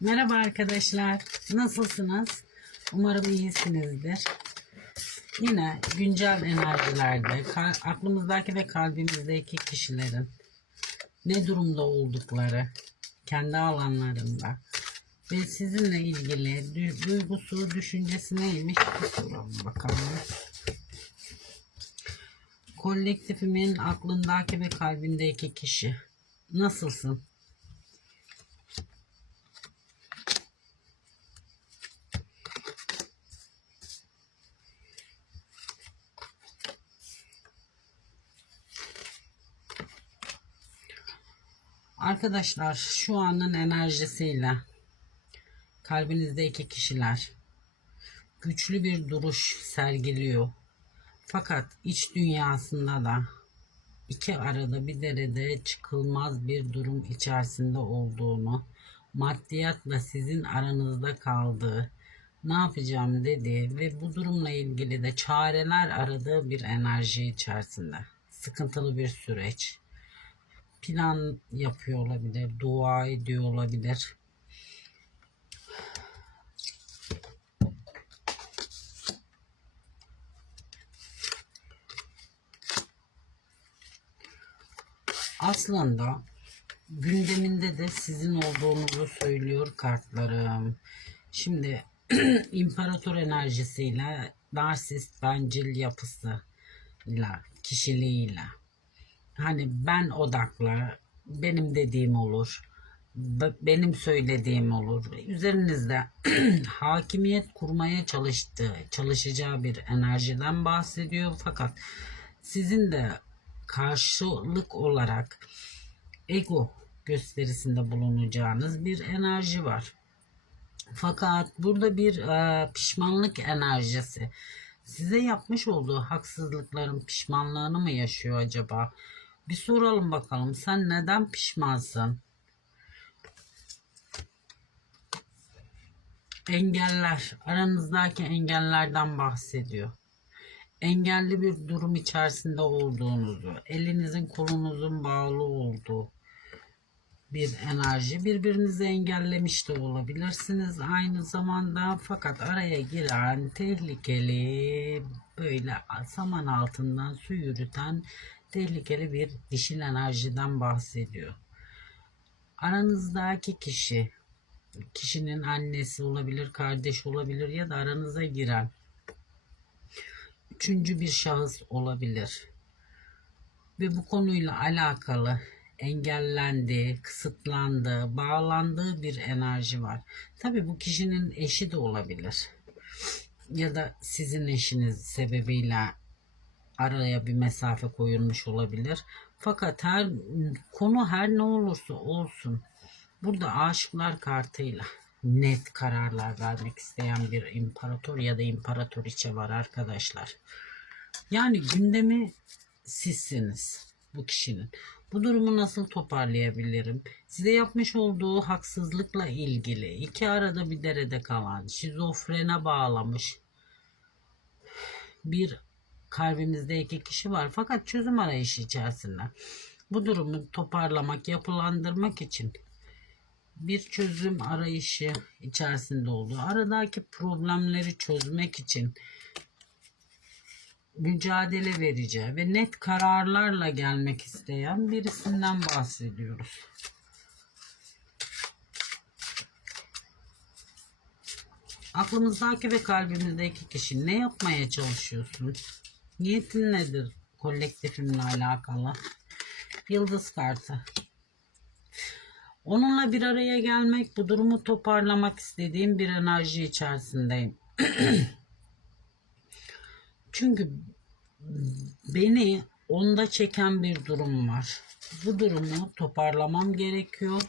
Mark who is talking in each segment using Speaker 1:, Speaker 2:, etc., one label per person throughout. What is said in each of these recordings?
Speaker 1: Merhaba arkadaşlar. Nasılsınız? Umarım iyisinizdir. Yine güncel enerjilerde aklımızdaki ve kalbimizdeki kişilerin ne durumda oldukları kendi alanlarında ve sizinle ilgili du- duygusu, düşüncesi neymiş bir soralım bakalım. Kolektifimin aklındaki ve kalbindeki kişi. Nasılsın? Arkadaşlar şu anın enerjisiyle kalbinizdeki kişiler güçlü bir duruş sergiliyor. Fakat iç dünyasında da iki arada bir derede çıkılmaz bir durum içerisinde olduğunu, maddiyatla sizin aranızda kaldığı, ne yapacağım dediği ve bu durumla ilgili de çareler aradığı bir enerji içerisinde. Sıkıntılı bir süreç. Plan yapıyor olabilir, dua ediyor olabilir. Aslında gündeminde de sizin olduğunuzu söylüyor kartlarım. Şimdi imparator enerjisiyle narsist bencil yapısıyla kişiliğiyle hani ben odaklı benim dediğim olur be- benim söylediğim olur üzerinizde hakimiyet kurmaya çalıştığı çalışacağı bir enerjiden bahsediyor fakat sizin de karşılık olarak ego gösterisinde bulunacağınız bir enerji var. Fakat burada bir e, pişmanlık enerjisi. Size yapmış olduğu haksızlıkların pişmanlığını mı yaşıyor acaba? Bir soralım bakalım. Sen neden pişmansın? Engeller, aranızdaki engellerden bahsediyor. Engelli bir durum içerisinde olduğunuzu, elinizin kolunuzun bağlı olduğu bir enerji. Birbirinizi engellemiş de olabilirsiniz aynı zamanda fakat araya giren tehlikeli böyle saman altından su yürüten tehlikeli bir dişil enerjiden bahsediyor. Aranızdaki kişi kişinin annesi olabilir, kardeş olabilir ya da aranıza giren üçüncü bir şahıs olabilir. Ve bu konuyla alakalı engellendiği, kısıtlandığı, bağlandığı bir enerji var. Tabi bu kişinin eşi de olabilir. Ya da sizin eşiniz sebebiyle araya bir mesafe koyulmuş olabilir. Fakat her konu her ne olursa olsun burada aşıklar kartıyla net kararlar vermek isteyen bir imparator ya da imparatoriçe var arkadaşlar. Yani gündemi sizsiniz bu kişinin. Bu durumu nasıl toparlayabilirim? Size yapmış olduğu haksızlıkla ilgili iki arada bir derede kalan, şizofrene bağlamış bir kalbimizde iki kişi var. Fakat çözüm arayışı içerisinde. Bu durumu toparlamak, yapılandırmak için bir çözüm arayışı içerisinde olduğu, aradaki problemleri çözmek için mücadele vereceği ve net kararlarla gelmek isteyen birisinden bahsediyoruz. Aklımızdaki ve kalbimizdeki kişi ne yapmaya çalışıyorsun? Niyetin nedir kolektifimle alakalı? Yıldız kartı. Onunla bir araya gelmek, bu durumu toparlamak istediğim bir enerji içerisindeyim. Çünkü beni onda çeken bir durum var. Bu durumu toparlamam gerekiyor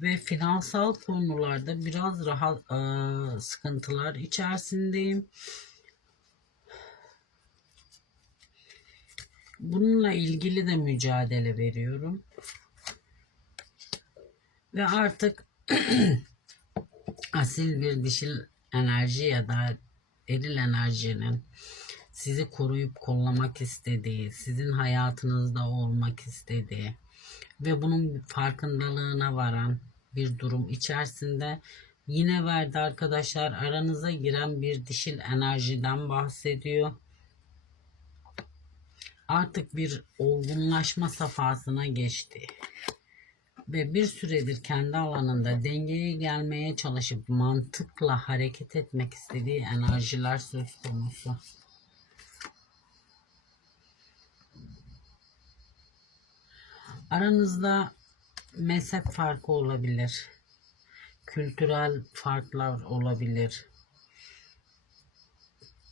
Speaker 1: ve finansal konularda biraz rahat e, sıkıntılar içerisindeyim. Bununla ilgili de mücadele veriyorum. Ve artık asil bir dişil enerji ya da eril enerjinin sizi koruyup kollamak istediği, sizin hayatınızda olmak istediği ve bunun farkındalığına varan bir durum içerisinde. Yine verdi arkadaşlar aranıza giren bir dişil enerjiden bahsediyor. Artık bir olgunlaşma safhasına geçti. Ve bir süredir kendi alanında dengeye gelmeye çalışıp mantıkla hareket etmek istediği enerjiler söz konusu. Aranızda mezhep farkı olabilir. Kültürel farklar olabilir.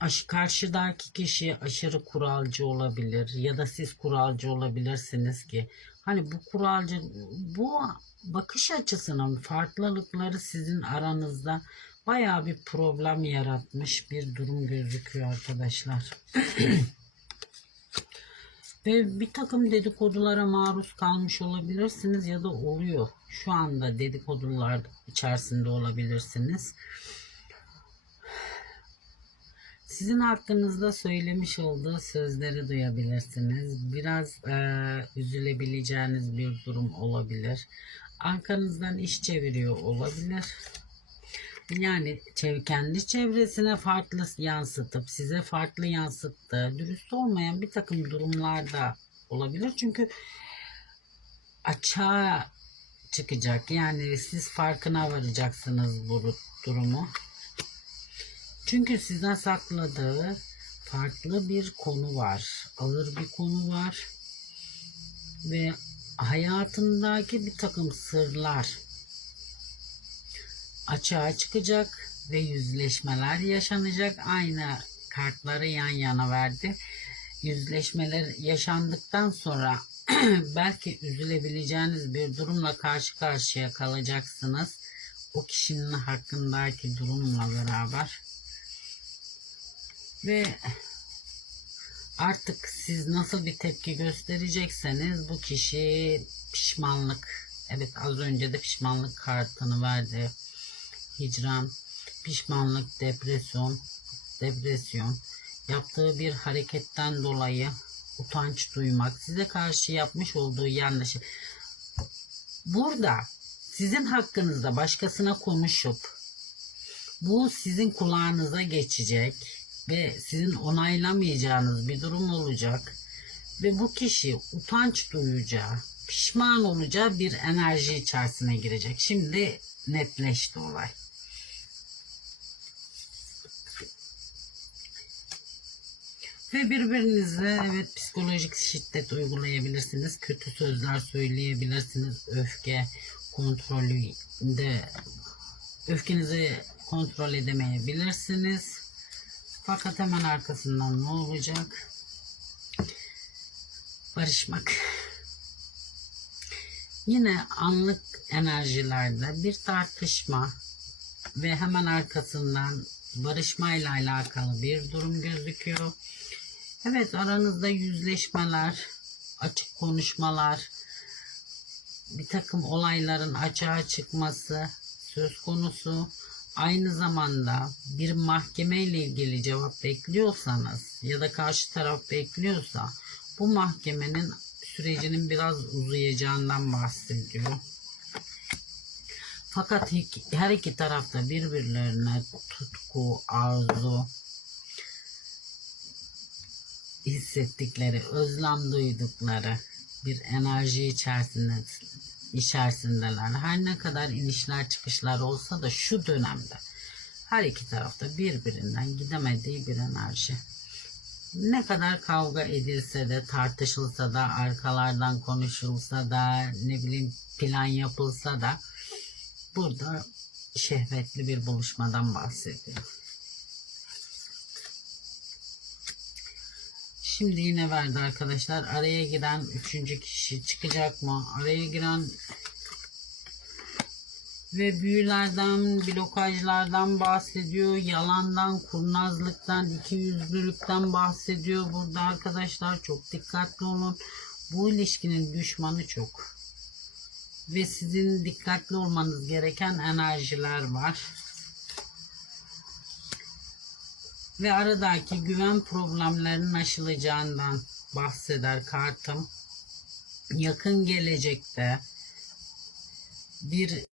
Speaker 1: Aş karşıdaki kişi aşırı kuralcı olabilir ya da siz kuralcı olabilirsiniz ki hani bu kuralcı bu bakış açısının farklılıkları sizin aranızda bayağı bir problem yaratmış bir durum gözüküyor arkadaşlar. Ve bir takım dedikodulara maruz kalmış olabilirsiniz ya da oluyor. Şu anda dedikodular içerisinde olabilirsiniz. Sizin hakkınızda söylemiş olduğu sözleri duyabilirsiniz. Biraz e, üzülebileceğiniz bir durum olabilir. Arkanızdan iş çeviriyor olabilir. Yani kendi çevresine farklı yansıtıp size farklı yansıttığı dürüst olmayan bir takım durumlarda olabilir. Çünkü açığa çıkacak. Yani siz farkına varacaksınız bu durumu. Çünkü sizden sakladığı farklı bir konu var. Ağır bir konu var. Ve hayatındaki bir takım sırlar açığa çıkacak ve yüzleşmeler yaşanacak. Aynı kartları yan yana verdi. Yüzleşmeler yaşandıktan sonra belki üzülebileceğiniz bir durumla karşı karşıya kalacaksınız. O kişinin hakkındaki durumla beraber. Ve artık siz nasıl bir tepki gösterecekseniz bu kişi pişmanlık. Evet az önce de pişmanlık kartını verdi hicran, pişmanlık, depresyon, depresyon, yaptığı bir hareketten dolayı utanç duymak, size karşı yapmış olduğu yanlışı. Burada sizin hakkınızda başkasına konuşup bu sizin kulağınıza geçecek ve sizin onaylamayacağınız bir durum olacak ve bu kişi utanç duyacağı, pişman olacağı bir enerji içerisine girecek. Şimdi netleşti olay. Ve birbirinize evet psikolojik şiddet uygulayabilirsiniz. Kötü sözler söyleyebilirsiniz. Öfke kontrolünde öfkenizi kontrol edemeyebilirsiniz. Fakat hemen arkasından ne olacak? Barışmak. Yine anlık enerjilerde bir tartışma ve hemen arkasından barışmayla alakalı bir durum gözüküyor. Evet aranızda yüzleşmeler, açık konuşmalar, bir takım olayların açığa çıkması söz konusu. Aynı zamanda bir mahkeme ile ilgili cevap bekliyorsanız ya da karşı taraf bekliyorsa bu mahkemenin sürecinin biraz uzayacağından bahsediyor. Fakat her iki tarafta birbirlerine tutku, arzu, hissettikleri, özlem duydukları bir enerji içerisinde içerisindeler. Her ne kadar inişler çıkışlar olsa da şu dönemde her iki tarafta birbirinden gidemediği bir enerji. Ne kadar kavga edilse de tartışılsa da arkalardan konuşulsa da ne bileyim plan yapılsa da burada şehvetli bir buluşmadan bahsediyor. Şimdi yine verdi arkadaşlar. Araya giren üçüncü kişi çıkacak mı? Araya giren ve büyülerden, blokajlardan bahsediyor. Yalandan, kurnazlıktan, ikiyüzlülükten bahsediyor. Burada arkadaşlar çok dikkatli olun. Bu ilişkinin düşmanı çok. Ve sizin dikkatli olmanız gereken enerjiler var. Ve aradaki güven problemlerinin aşılacağından bahseder kartım. Yakın gelecekte bir